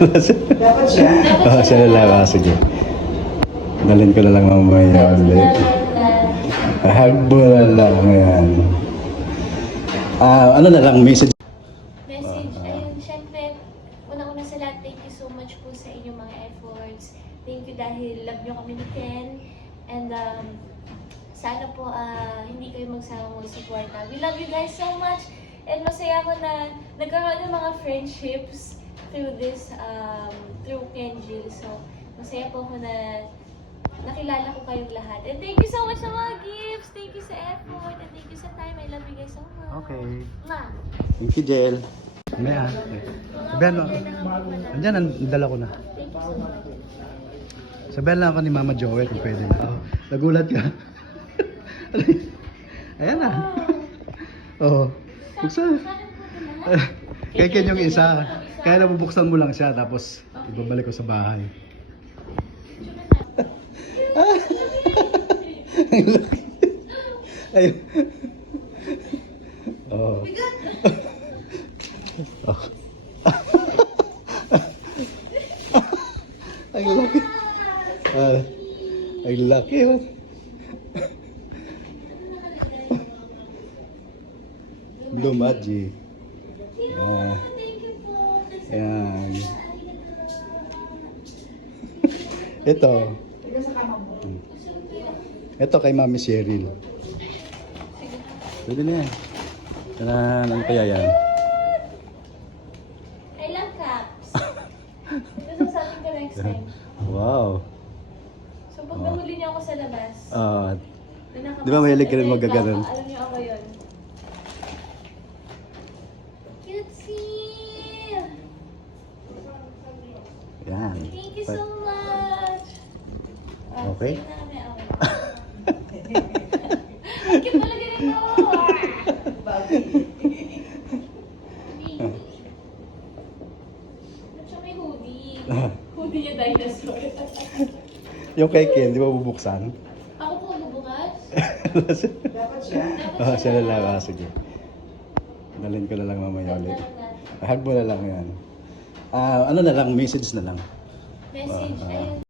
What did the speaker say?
Dapat siya. Oo, siya na lang. Ah, sige. Dalhin ko na lang mamaya ulit. Hagbo na lang. Ayan. Ah, ano na lang, message. message. Ayun, syempre, una-una sa lahat, thank you so much po sa inyong mga efforts. Thank you dahil love nyo kami ni Ken. And um, sana po ah, hindi kayo magsama mag-suporta. We love you guys so much. And masaya ako na nagkaroon ng mga friendships through this, um, through Kenjil. So, masaya po ako na nakilala ko kayong lahat. And thank you so much sa mga gifts. Thank you sa effort. And thank you sa time. I love you guys so much. Okay. Ma. Thank you, Jel. May ah. Sabihan mo. Andyan, ang dala ko na. Thank you so much. Sabihan lang ako ni Mama Joey kung pwede na. Oh, nagulat ka. Ayan na. Oo. Buksan. Kaya yung isa. Kaya nabubuksan mo lang siya tapos ibabalik ko sa bahay. Ayun. Oh. Oh. Ang laki. Ah, ang laki oh. Blue Magic. Yeah. Ayan. Ito. Ito kay Mami Cheryl. Pwede na yan. Tanan, ano kaya yan? I love caps. Ito sasabihin ko next time. Wow. So pag nahuli niyo ako sa labas, Ah, Di ba mahilig ka rin magaganon? Alam niyo ako yun. Cutesy! Yan. Thank you so much! Okay. sige na, may okay. Ang cute talaga nito! Ba't siya may hoodie? Hoodie niya dinosaur. Yung kay Ken, di ba bubuksan? Ako po bubukas? Dapat siya. Oo, siya na lang. Ah, sige. Dalhin ko na lang mamaya ulit. Hag mo na lang yan. Ah, ano na lang, message na lang. Message, Ah, ah. ayun.